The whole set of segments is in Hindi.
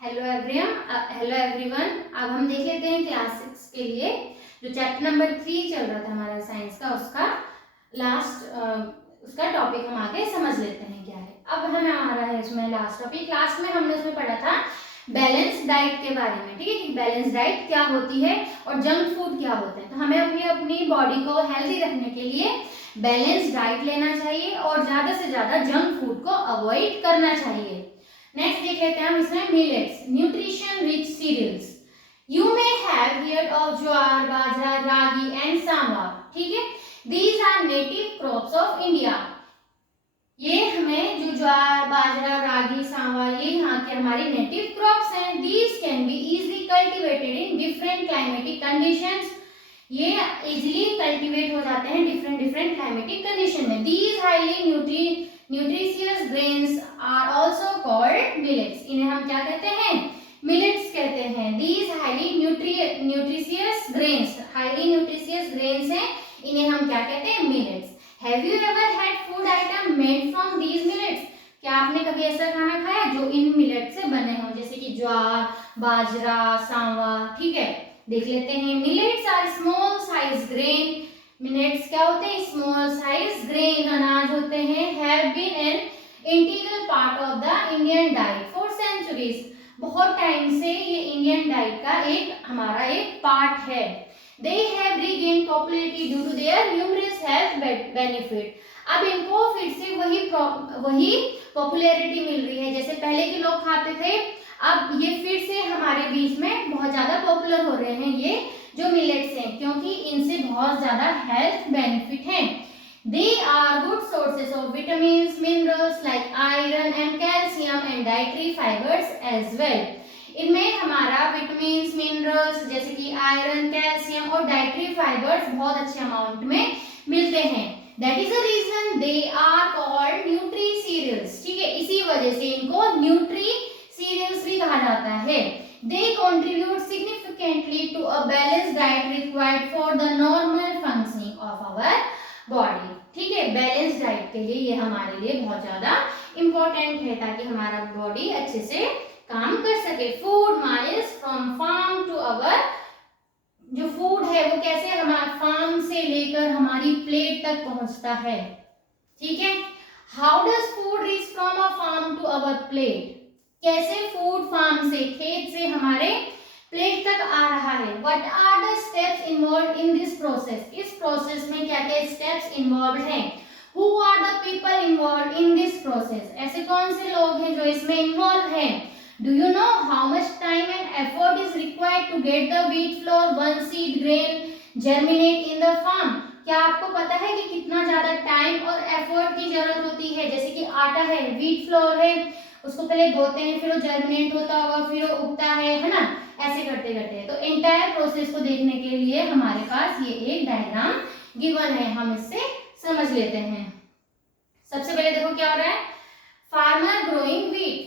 Hello everyone. अब हम देख लेते हैं क्लास 6 के लिए जो चैप्टर नंबर 3 चल रहा था हमारा साइंस का, उसका टॉपिक हम आगे समझ लेते हैं क्या है। अब हमें आ रहा है इसमें लास्ट टॉपिक। लास्ट में हमने उसमें पढ़ा था बैलेंस डाइट के बारे में, ठीक है, कि बैलेंस डाइट क्या होती है और जंक फूड क्या होते हैं। तो हमें अपनी बॉडी को हेल्दी रखने के लिए बैलेंस डाइट लेना चाहिए और ज्यादा से ज्यादा जंक फूड को अवॉइड करना चाहिए। नेक्स्ट देख लेते हैं हम इसमें millets, nutrition rich cereals. You may have heard of jowar, bajra, ragi and sanwa, ठीक है। These are native crops of India. ये हमें जो ज्वार, बाजरा, रागी, सांवा ये यहाँ के हमारे नेटिव क्रॉप्स हैं। These can be easily cultivated in different climatic conditions. ये इजीली कल्टीवेट हो जाते हैं डिफरेंट क्लाइमेटिक कंडीशन में। These highly nutritious grains are also called millets. इन्हें हम क्या कहते हैं? मिलेट्स कहते हैं। दीज हाईली न्यूट्रिशियस ग्रेन्स हैं, इन्हें हम क्या कहते हैं? Millets. Have you ever had food item made from these millets? क्या आपने कभी ऐसा खाना खाया जो इन मिलेट से बने हों, जैसे कि ज्वार, बाजरा, सांवा, ठीक है। देख लेते हैं। Millets are small size grain. Millets क्या होते हैं? स्मॉल साइज ग्रेन अनाज होते हैं। Have been an integral part of the Indian diet for centuries. बहुत टाइम से ये इंडियन डाइट का हमारा एक पार्ट है। They have regained popularity due to their numerous health benefit. अब इनको फिर से वही पॉपुलैरिटी मिल रही है जैसे पहले के लोग खाते थे। अब ये फिर से हमारे बीच में बहुत ज्यादा पॉपुलर हो रहे हैं ये जो मिलेट्स हैं, क्योंकि इनसे बहुत ज्यादा हेल्थ बेनिफिट हैं। They are good sources of vitamins, minerals like iron and calcium and dietary fibres as well. इनमें हमारा विटामिन्स, मिनरल्स जैसे कि आयरन, कैल्शियम और डाइटरी फाइबर्स बहुत अच्छे अमाउंट में मिलते हैं। That is the reason they are called nutri cereals, ठीक है। इसी वजह से इनको न्यूट्री सीरियल्स भी कहा जाता है। They contribute significantly to a balanced diet required for the normal functioning of our body, ठीक है। बैलेंस डाइट के लिए ये हमारे लिए बहुत ज्यादा इंपॉर्टेंट है ताकि हमारा बॉडी अच्छे से काम कर सके। Food miles from farm to our, जो फूड है वो कैसे हमारे फार्म से लेकर हमारी प्लेट तक पहुंचता है, ठीक है। How does food reach from a farm to our plate? कैसे फूड फार्म से, खेत से हमारे प्लेट तक आ रहा है। What are the steps involve in this process? इस प्रोसेस में क्या क्या स्टेप्स इन्वॉल्व हैं? Who are the people involve in this process? ऐसे कौन से लोग हैं जो इसमें इन्वॉल्व हैं? Do you know how much time and effort is required to get the wheat flour one seed grain germinate in the farm? क्या आपको पता है कि कितना ज्यादा टाइम और एफर्ट की जरूरत होती है? जैसे कि आटा है, व्हीट फ्लोर है, उसको पहले बोते हैं, फिर वो जर्मिनेट होता होगा, फिर वो उगता है ना, ऐसे करते करते। तो एंटायर प्रोसेस को देखने के लिए हमारे पास ये एक डायग्राम गिवन है, हम इससे समझ लेते हैं। सबसे पहले देखो क्या हो रहा है, फार्मर ग्रोइंग व्हीट,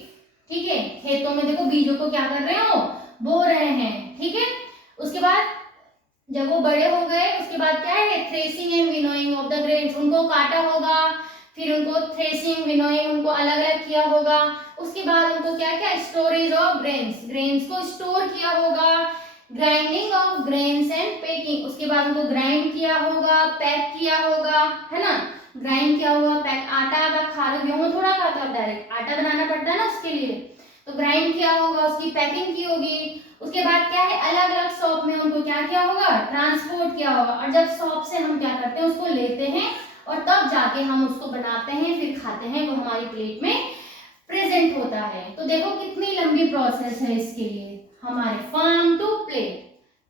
ठीक है। खेतों में देखो बीजों को क्या कर रहे हैं, वो बो रहे हैं, ठीक है। उसके बाद जब वो बड़े हो गए उसके बाद क्या है, threshing and winnowing of the grains. उनको काटा होगा, फिर उनको थ्रेसिंग, विनोइंग, उनको अलग अलग किया होगा। उसके बाद उनको क्या क्या, स्टोरेज ऑफ ग्रेन्स को स्टोर किया होगा। Grinding of grains and packing, उसके बाद उनको ग्राइंड किया होगा, पैक किया होगा, है ना। ग्राइंड किया होगा, पैक। आटा अगर खा रहे, गेहूं थोड़ा खाता है, डायरेक्ट आटा बनाना पड़ता है ना उसके लिए, तो ग्राइंड किया होगा, उसकी पैकिंग की होगी। उसके बाद क्या है, अलग अलग शॉप में उनको क्या किया होगा, ट्रांसपोर्ट किया होगा। और जब शॉप से हम क्या करते हैं, उसको लेते हैं और तब जाके हम उसको बनाते हैं, फिर खाते हैं, वो हमारी प्लेट में प्रेजेंट होता है। तो देखो कितनी लंबी प्रोसेस है इसके लिए, हमारे फार्म टू प्लेट,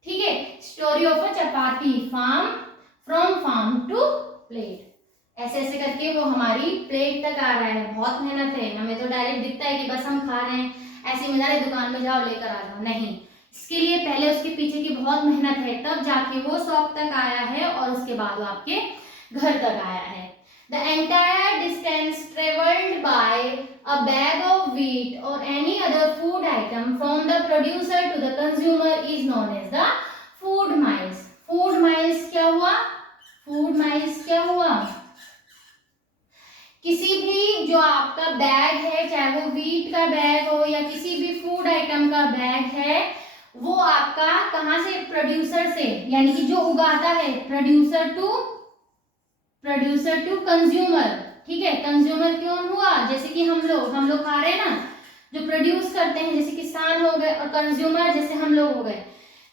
ठीक है। Story of a chapati, farm, from farm to plate, ऐसे ऐसे करके वो हमारी प्लेट तक आ रहा है। बहुत मेहनत है, हमें तो डायरेक्ट दिखता है कि बस हम खा रहे हैं, ऐसे मजा है दुकान में जाओ लेकर आ जाओ, नहीं। इसके लिए पहले उसके पीछे की बहुत मेहनत है, तब जाके वो शॉप तक आया है और उसके बाद वो आपके घर तक आया है। The entire distance traveled by a bag of wheat or any other food item from the producer to the consumer is known as the food miles. Food miles क्या हुआ? Food miles क्या हुआ? किसी भी कि जो आपका बैग है, चाहे वो व्हीट का बैग हो या किसी भी फूड आइटम का बैग है, वो आपका कहाँ से, प्रोड्यूसर से, यानी कि जो उगाता है, प्रोड्यूसर टू कंज्यूमर। ठीक है, कंज्यूमर कौन हुआ, जैसे कि हम लोग खा रहे हैं ना, जो प्रोड्यूस करते हैं जैसे किसान हो गए, और कंज्यूमर जैसे हम लोग हो गए।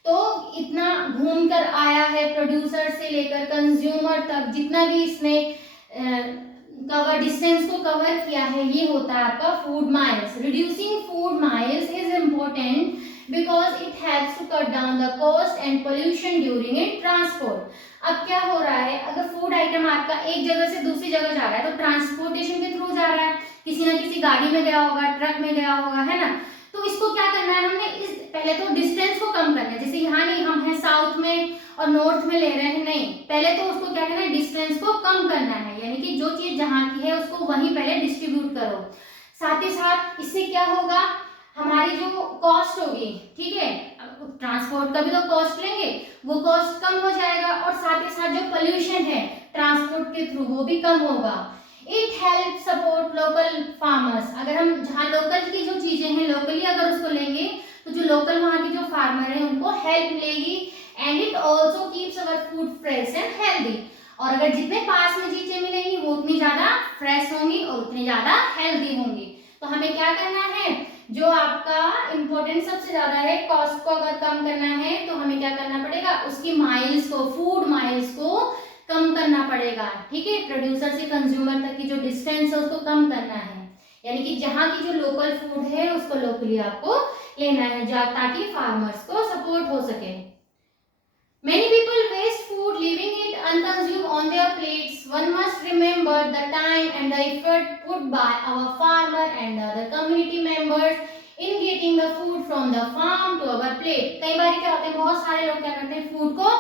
तो इतना घूमकर आया है प्रोड्यूसर से लेकर कंज्यूमर तक, जितना भी इसने कवर डिस्टेंस को कवर किया है, ये होता है आपका food miles. Reducing food miles is important because it helps to cut down the cost and pollution during in transport. अब क्या हो रहा है, अगर फूड आइटम आपका एक जगह से दूसरी जगह जा रहा है तो ट्रांसपोर्टेशन के थ्रू जा रहा है, किसी ना किसी गाड़ी में गया होगा, ट्रक में गया होगा, है ना। तो इसको क्या करना है हमने, इस पहले तो डिस्टेंस को कम करना है। जैसे यहाँ नहीं, हम हैं साउथ में और नॉर्थ में ले रहे हैं, नहीं, पहले तो उसको क्या करना है, डिस्टेंस को कम करना है, यानी कि जो चीज जहाँ की है उसको वहीं पहले डिस्ट्रीब्यूट करो। साथ ही साथ इससे क्या होगा, हमारी जो कॉस्ट होगी, ठीक है, ट्रांसपोर्ट का भी तो कॉस्ट लेंगे, वो कॉस्ट कम हो जाएगा, और साथ ही साथ जो पोल्यूशन है ट्रांसपोर्ट के थ्रू वो भी कम होगा। It help support local farmers. अगर हम जहाँ लोकल की जो चीजें हैं, लोकली अगर उसको लेंगे तो जो लोकल वहाँ की जो फार्मर है उनको हेल्प मिलेगी। And it also keeps our food fresh and healthy. और अगर जितने पास में चीजें मिलेंगी वो उतनी ज्यादा फ्रेश होंगी और उतनी ज्यादा हेल्दी होंगी। तो हमें क्या करना है, जो आपका इम्पोर्टेंट सबसे ज्यादा है, कॉस्ट को अगर कम करना है तो हमें क्या करना पड़ेगा, उसकी माइल्स को, फूड माइल्स को कम करना पड़ेगा। ठीक है, प्रोड्यूसर से कंज्यूमर तक की जो डिस्टेंस है उसको कम करना है, यानी कि जहाँ की जो लोकल फूड है उसको लोकली आपको लेना है, ताकि फार्मर्स को सपोर्ट हो सके। Many people waste food, leaving it unconsumed on their plates. One must remember the time and the effort put by our farmer and other community members in getting the food from the farm to our plate. कई बार क्या होता है, बहुत सारे लोग क्या करते हैं, फूड को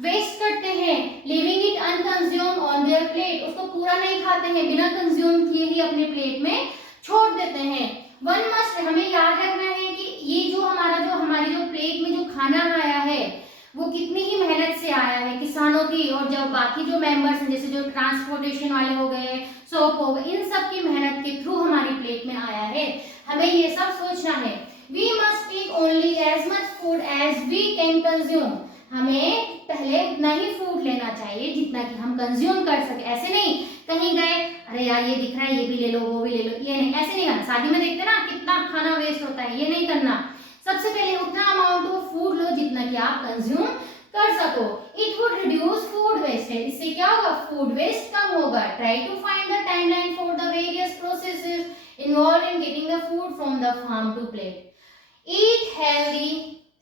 वेस्ट करते हैं, leaving it unconsumed on their plate, उसको पूरा नहीं खाते हैं, बिना कंज्यूम किए ही अपने प्लेट में छोड़ देते हैं। वन मस्ट, हमें याद रखना है कि ये जो हमारी जो प्लेट में जो खाना आया है वो कितनी ही मेहनत से आया है, किसानों की, और जब बाकी जो मेंबर्स हैं जैसे जो ट्रांसपोर्टेशन वाले हो गए, सोप हो गए, इन सब की मेहनत के थ्रू हमारी प्लेट में आया है। हमें ये सब सोचना है। We must take only as much food as we can consume. हमें पहले उतना ही फूड लेना चाहिए जितना कि हम कंज्यूम कर सके। ऐसे नहीं, कहीं गए, अरे यार ये दिख रहा है, ये भी ले लो, वो भी ले लो, ये नहीं, ऐसे नहीं करना। शादी में देखते ना कितना खाना वेस्ट होता है, ये नहीं करना। सबसे पहले उतना अमाउंट ऑफ फूड लो जितना कि आप कंज्यूम कर सको। It would reduce food wastage. इससे क्या होगा, फूड वेस्ट कम होगा। Try to find the timeline for the various processes involved in getting the food from the farm to plate. Eat healthy,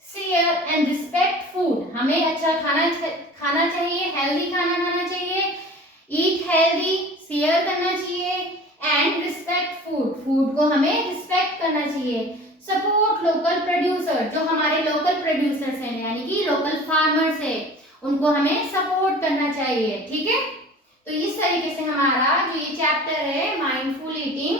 share and respect food. हमें अच्छा खाना चाहिए, हेल्दी खाना खाना चाहिए, ईट हेल्दी, शेयर करना चाहिए, एंड रिस्पेक्ट फूड, फूड को हमें रिस्पेक्ट करना चाहिए। सपोर्ट लोकल प्रोड्यूसर, जो हमारे लोकल प्रोड्यूसर्स हैं यानी कि लोकल फार्मर्स है, उनको हमें सपोर्ट करना चाहिए। ठीक है, तो इस तरीके से हमारा जो ये चैप्टर है माइंडफुल ईटिंग,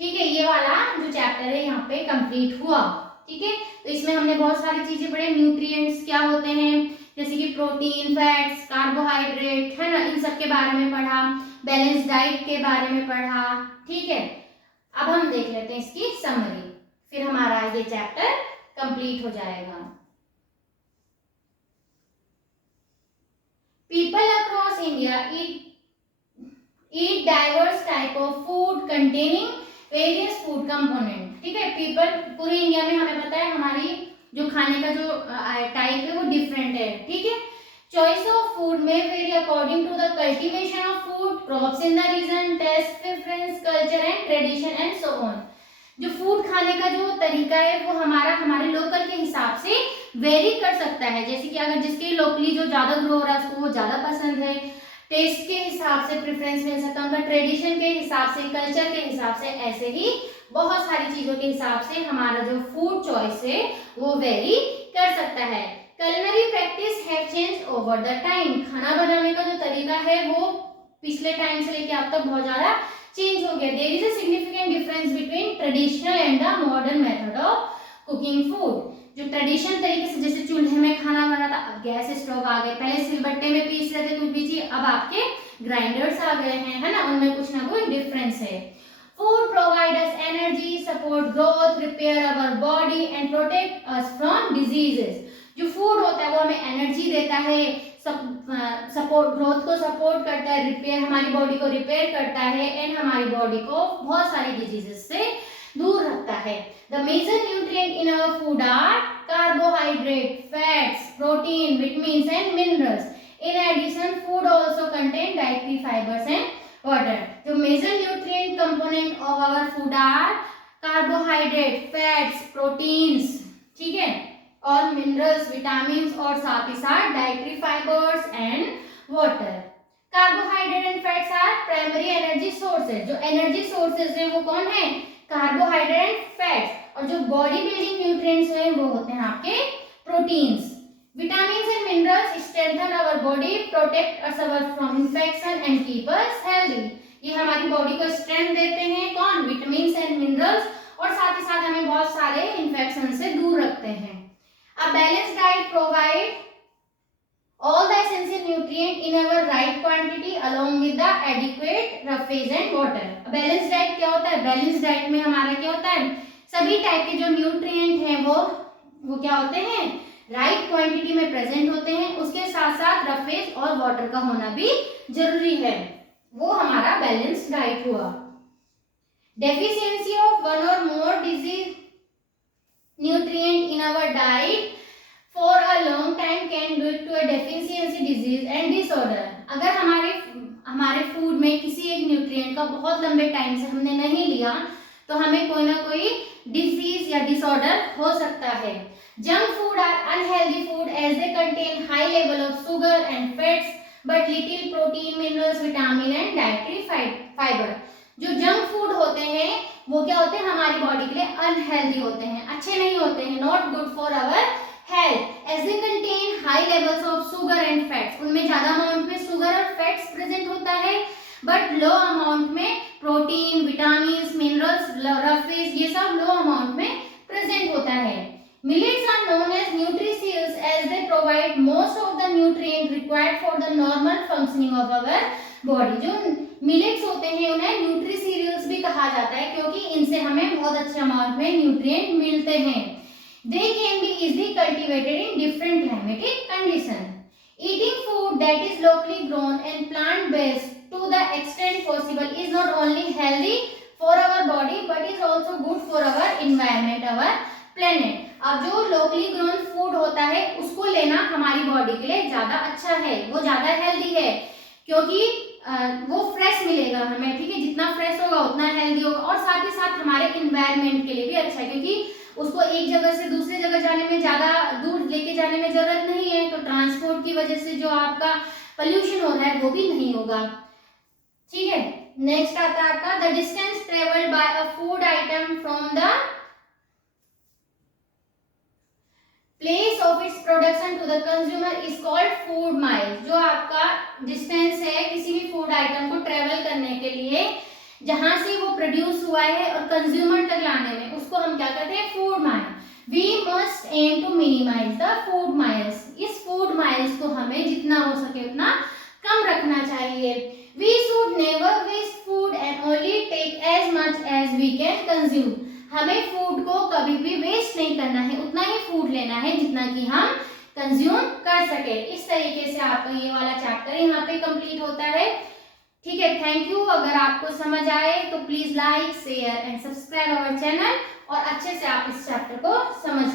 ठीक है, ये वाला जो चैप्टर है यहाँ पे कंप्लीट हुआ। ठीक है, तो इसमें हमने बहुत सारी चीजें पढ़े, न्यूट्रिएंट्स क्या होते हैं, जैसे कि प्रोटीन, फैट्स, कार्बोहाइड्रेट, है ना, इन सब के बारे में पढ़ा, बैलेंस डाइट के बारे में पढ़ा। ठीक है, अब हम देख लेते हैं इसकी समरी, फिर हमारा ये चैप्टर कंप्लीट हो जाएगा। People across India eat diverse type of food containing various food component। ठीक है, पीपल पूरे इंडिया में हमें पता है हमारी जो खाने का जो टाइप है वो डिफरेंट है। ठीक है, चॉइस ऑफ फूड में vary according to the cultivation of food, crops in the region, taste preference, culture and tradition and so on. जो फूड खाने का जो तरीका है वो हमारे लोकल के हिसाब से वेरी कर सकता है। जैसे कि अगर जिसके लोकली जो ज्यादा ग्रो हो रहा है उसको वो ज्यादा पसंद है, टेस्ट के हिसाब से प्रेफरेंस मिल सकता है, उनका ट्रेडिशन के हिसाब से, कल्चर के हिसाब से, ऐसे ही बहुत सारी चीजों के हिसाब से हमारा जो फूड चॉइस है वो वेरी कर सकता है। culinary practice have changed over the time। खाना बनाने का जो तरीका है वो पिछले टाइम से लेके अब तक बहुत ज्यादा चेंज हो गया। There is a significant difference between traditional and the modern method of cooking food. जो ट्रेडिशनल तरीके से जैसे चूल्हे में खाना बना था, अब गैस स्टोव आ गए, पहले सिलबट्टे में पीस रहे थे कुछ भी चीज, अब आपके ग्राइंडर्स आ गए हैं, है ना, उनमें कुछ ना कुछ डिफरेंस है। provide us energy, support growth, repair our body and protect us from diseases. जो फूड होता है वो हमें एनर्जी देता है, सपोर्ट ग्रोथ को सपोर्ट करता है, रिपेयर हमारी बॉडी को रिपेयर करता है एंड हमारी बॉडी को बहुत सारी डिजीजेस से दूर रखता है. The major nutrient in our food are carbohydrate, fats, protein, vitamins and minerals. In addition, food also contain dietary fibers and water. The major nutrient component of our food are carbohydrate, fats, proteins, ठीक है, और मिनरल्स, विटामिन और साथ ही साथ dietary fibres and water. Carbohydrate and fats are primary energy sources. जो एनर्जी सोर्सेज हैं वो कौन है? Carbohydrate and fats. और जो बॉडी बिल्डिंग न्यूट्रिएंट्स हैं वो होते हैं आपके proteins. Vitamins and minerals strengthen our body, protect us from infection and keep us healthy. ये हमारी बॉडी को स्ट्रेंथ देते हैं कौन? विटामिन्स एंड मिनरल्स, और साथ ही साथ हमें बहुत सारे इन्फेक्शन से दूर रखते हैं. A balanced diet provide all the essential nutrient in our right quantity along with the adequate roughage and water. Balanced diet क्या होता है? Balanced diet में हमारा क्या होता है? सभी टाइप के जो न्यूट्रिएंट हैं वो क्या होते हैं? राइट क्वांटिटी में प्रेजेंट होते हैं. उसके साथ साथ रफेज और वाटर का होना भी जरूरी है. वो हमारा बैलेंस्ड डाइट हुआ. डेफिशिएंसी ऑफ वन और मोर disease nutrient in our diet for a long time can lead to a deficiency disease and disorder. अगर हमारे फूड में किसी एक न्यूट्रिएंट का बहुत लंबे टाइम से हमने नहीं लिया तो हमें कोई ना कोई डिजीज या डिसऑर्डर हो सकता है. Junk food or unhealthy food as they contain high level of sugar and fats but little protein, minerals, vitamin and dietary fibre. जो जंक फूड होते हैं वो क्या होते हैं? हमारी बॉडी के लिए अनहेल्दी होते हैं, अच्छे नहीं होते हैं, not good for our health. As they contain high levels of sugar and fats. उनमें ज्यादा अमाउंट में शुगर और फैट्स प्रेजेंट होता है बट लो अमाउंट में प्रोटीन, विटामिन, मिनरल्स, रफेज, ये सब लो अमाउंट में प्रेजेंट होता है. Millets are known as nutritious as they provide most of the nutrient required for the normal functioning of our body. जो मिलेट्स होते हैं उन्हें न्यूट्री सीरियल्स भी कहा जाता है क्योंकि इनसे हमें बहुत अच्छे अमाउंट में न्यूट्रिएंट मिलते हैं. They can be easily cultivated in different climatic conditions. Eating food that is locally grown and plant-based to the extent possible is not only healthy for our body but is also good for our environment, our planet. अब जो लोकली ग्रोन फूड होता है उसको लेना हमारी बॉडी के लिए ज्यादा अच्छा है, वो ज्यादा हेल्दी है क्योंकि वो फ्रेश मिलेगा हमें, ठीक है. जितना फ्रेश होगा उतना हेल्दी होगा और साथ ही साथ हमारे इन्वायरमेंट के लिए भी अच्छा है क्योंकि उसको एक जगह से दूसरी जगह जाने में ज्यादा दूर लेके जाने में जरूरत नहीं है. तो ट्रांसपोर्ट की वजह से जो आपका पोल्यूशन हो रहा है वो भी नहीं होगा, ठीक है. नेक्स्ट आता है आपका the distance travelled by a food item from the place of its production to the consumer is called food miles. जो आपका डिस्टेंस है किसी भी फूड आइटम को ट्रेवल करने के लिए जहां से वो प्रोड्यूस हुआ है और कंज्यूमर तक लाने में, उसको हम क्या कहते हैं? Food mile. We must aim to minimize the food miles. इस फूड माइल्स को हमें जितना हो सके उतना कम रखना चाहिए. We should never waste food and only take as much as we can consume. हमें फूड को कभी भी वेस्ट नहीं करना है, उतना ही फूड लेना है जितना कि हम कंज्यूम कर सके. इस तरीके से आपका ये वाला चैप्टर यहाँ पे कंप्लीट होता है, ठीक है. Thank you. अगर आपको समझ आए तो please like, share and subscribe our channel और अच्छे से आप इस चैप्टर को समझ